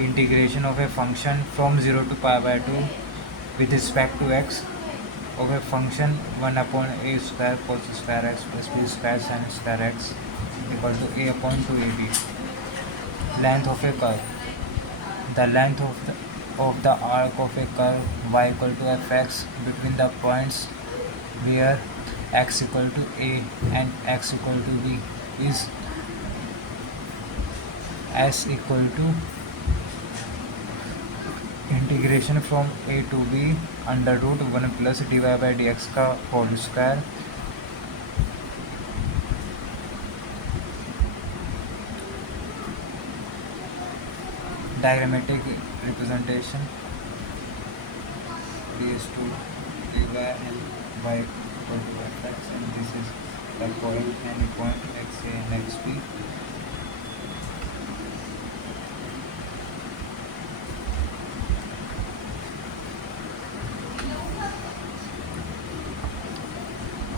integration of a function from 0 to pi by 2 with respect to x of a function 1 upon a square cos square x plus b square sin square x equal to a upon 2ab. Length of a curve. The length of the arc of a curve y equal to fx between the points where x equal to a and x equal to b is s equal to integration from a to b under root 1 plus dy by dx का whole square diagrammatic representation is to dy and y equal to fx and this is the point any point xa and xb.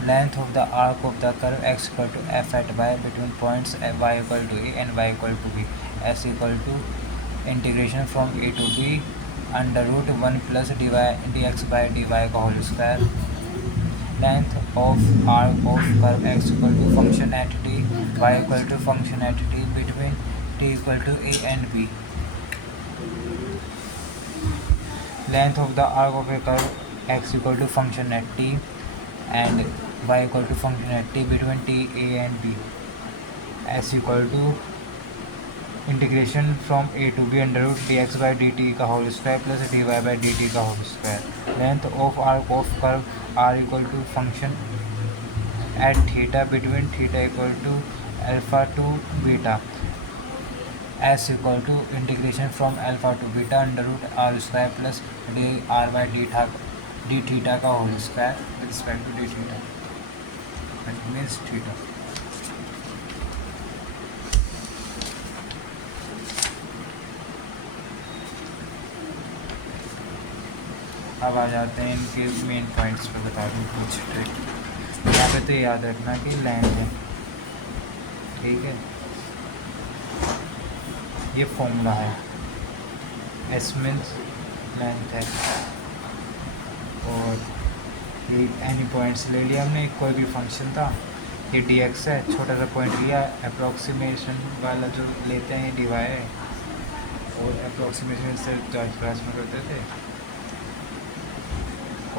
Length of the arc of the curve x equal to f at y between points y equal to a and y equal to b. S equal to integration from a to b under root 1 plus dy dx by dy का whole square. Length of arc of curve x equal to function at t y equal to function at t between t equal to a and b. Length of the arc of a curve x equal to function at t and y equal to function at t between t a and b. S equal to integration from a to b under root dx by dt का whole square plus dy by dt का whole square. Length of arc of curve r equal to function at theta between theta equal to alpha to beta. S equal to integration from alpha to beta under root r square plus D R by D theta का whole square with respect to D theta. That means theta. अब आ जाते हैं इनके main points पे. बता दूँ कुछ trick. यहाँ पे तो याद रखना कि लेंथ है, ठीक है. ये फॉर्मूला है, एस मीन्स लेंथ है और ये एनी पॉइंट्स ले लिया हमने. कोई भी फंक्शन था, ये डी एक्स है, छोटा सा पॉइंट लिया. अप्रोक्सीमेशन वाला जो लेते हैं डी वाई है और अप्रोक्सीमेशन से क्लास में करते थे.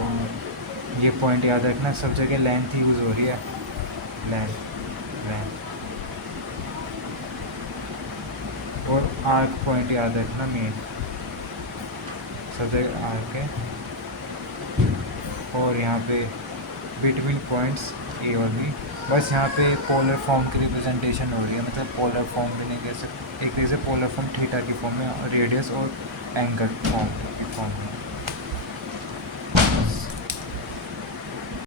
और ये पॉइंट याद रखना, सब जगह लेंथ यूज़ हो रही है. लेंथ और आर्क पॉइंट याद रखना मेन, सब जगह आर्क है. और यहाँ पे बिटवीन पॉइंट्स ए और बी. बस यहाँ पे पोलर फॉर्म की रिप्रेजेंटेशन हो रही है, मतलब पोलर फॉर्म भी नहीं कह सकते. एक तरह से पोलर फॉर्म थीटा की फॉर्म में, रेडियस और एंगल फॉर्म की फॉर्म में.